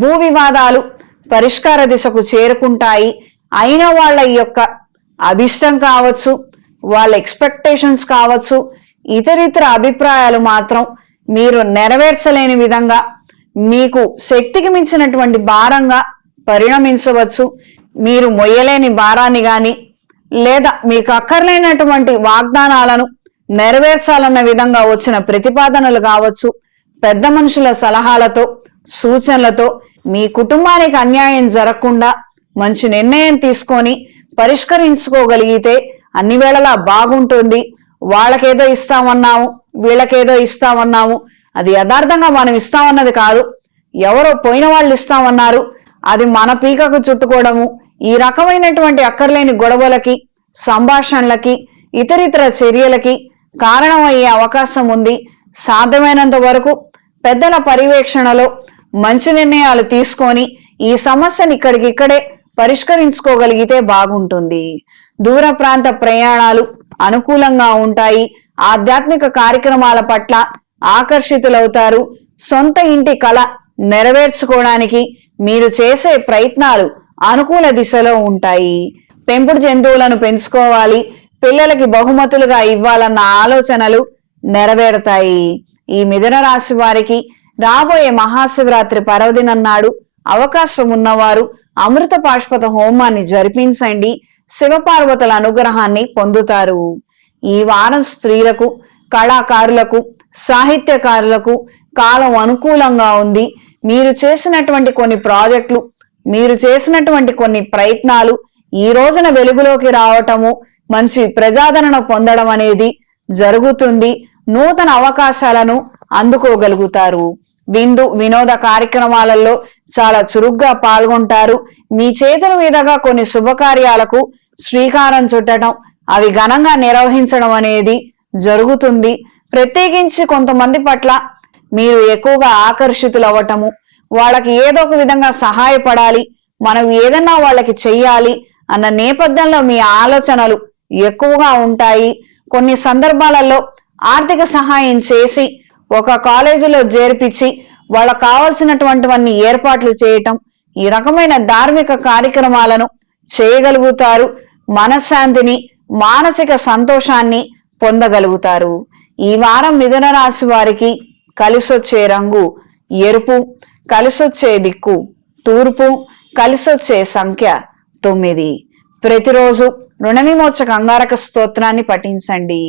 భూ వివాదాలు పరిష్కార దిశకు చేరుకుంటాయి. అయిన వాళ్ళ యొక్క అభిష్టం కావచ్చు వాళ్ళ ఎక్స్పెక్టేషన్స్ కావచ్చు ఇతరితర అభిప్రాయాలు మాత్రం మీరు నెరవేర్చలేని విధంగా మీకు శక్తికి మించినటువంటి భారంగా పరిణమించవచ్చు. మీరు మొయ్యలేని భారాన్ని కానీ లేదా మీకు అక్కర్లేనటువంటి వాగ్దానాలను నెరవేర్చాలన్న విధంగా వచ్చిన ప్రతిపాదనలు కావచ్చు. పెద్ద మనుషుల సలహాలతో సూచనలతో మీ కుటుంబానికి అన్యాయం జరగకుండా మంచి నిర్ణయం తీసుకొని పరిష్కరించుకోగలిగితే అన్ని వేళలా బాగుంటుంది. వాళ్ళకేదో ఇస్తామన్నాము వీళ్ళకేదో ఇస్తామన్నాము. అది యథార్థంగా మనం ఇస్తామన్నది కాదు. ఎవరో పోయిన వాళ్ళు ఇస్తామన్నారు. అది మన పీకకు చుట్టుకోవడము. ఈ రకమైనటువంటి అక్కర్లేని గొడవలకి సంభాషణలకి ఇతరితర చర్యలకి కారణమయ్యే అవకాశం ఉంది. సాధ్యమైనంత వరకు పెద్దల పర్యవేక్షణలో మంచి నిర్ణయాలు తీసుకొని ఈ సమస్యని ఇక్కడికిక్కడే పరిష్కరించుకోగలిగితే బాగుంటుంది. దూర ప్రాంత ప్రయాణాలు అనుకూలంగా ఉంటాయి. ఆధ్యాత్మిక కార్యక్రమాల పట్ల ఆకర్షితులవుతారు. సొంత ఇంటి కళ నెరవేర్చుకోవడానికి మీరు చేసే ప్రయత్నాలు అనుకూల దిశలో ఉంటాయి. పెంపుడు జంతువులను పెంచుకోవాలి. పిల్లలకి బహుమతులుగా ఇవ్వాలన్న ఆలోచనలు నెరవేరుతాయి. ఈ మిథున రాశి వారికి రాబోయే మహాశివరాత్రి పర్వదినం నాడు అవకాశం ఉన్నవారు అమృత పాష్పత హోమాన్ని జరిపించండి. శివపార్వతుల అనుగ్రహాన్ని పొందుతారు. ఈ వారం స్త్రీలకు కళాకారులకు సాహిత్యకారులకు కాలం అనుకూలంగా ఉంది. మీరు చేసినటువంటి కొన్ని ప్రాజెక్టులు మీరు చేసినటువంటి కొన్ని ప్రయత్నాలు ఈ రోజున వెలుగులోకి రావటము మంచి ప్రజాదరణ పొందడం అనేది జరుగుతుంది. నూతన అవకాశాలను అందుకోగలుగుతారు. విందు వినోద కార్యక్రమాలలో చాలా చురుగ్గా పాల్గొంటారు. మీ చేతుల మీదుగా కొన్ని శుభకార్యాలకు శ్రీకారం చుట్టడం అవి ఘనంగా నిర్వహించడం అనేది జరుగుతుంది. ప్రత్యేకించి కొంతమంది పట్ల మీరు ఎక్కువగా ఆకర్షితులు అవ్వటము వాళ్ళకి ఏదో ఒక విధంగా సహాయపడాలి మనం ఏదన్నా వాళ్ళకి చెయ్యాలి అన్న నేపథ్యంలో మీ ఆలోచనలు ఎక్కువగా ఉంటాయి. కొన్ని సందర్భాలలో ఆర్థిక సహాయం చేసి ఒక కాలేజీలో చేర్పించి వాళ్ళకు కావలసినటువంటివన్నీ ఏర్పాట్లు చేయటం ఈ రకమైన ధార్మిక కార్యక్రమాలను చేయగలుగుతారు. మనశ్శాంతిని మానసిక సంతోషాన్ని పొందగలుగుతారు. ఈ వారం మిథున రాశి వారికి కలిసొచ్చే రంగు ఎరుపు కలిసొచ్చే దిక్కు తూర్పు కలిసొచ్చే సంఖ్య తొమ్మిది. ప్రతిరోజు రుణ విమోచక అంగారక స్తోత్రాన్ని పఠించండి.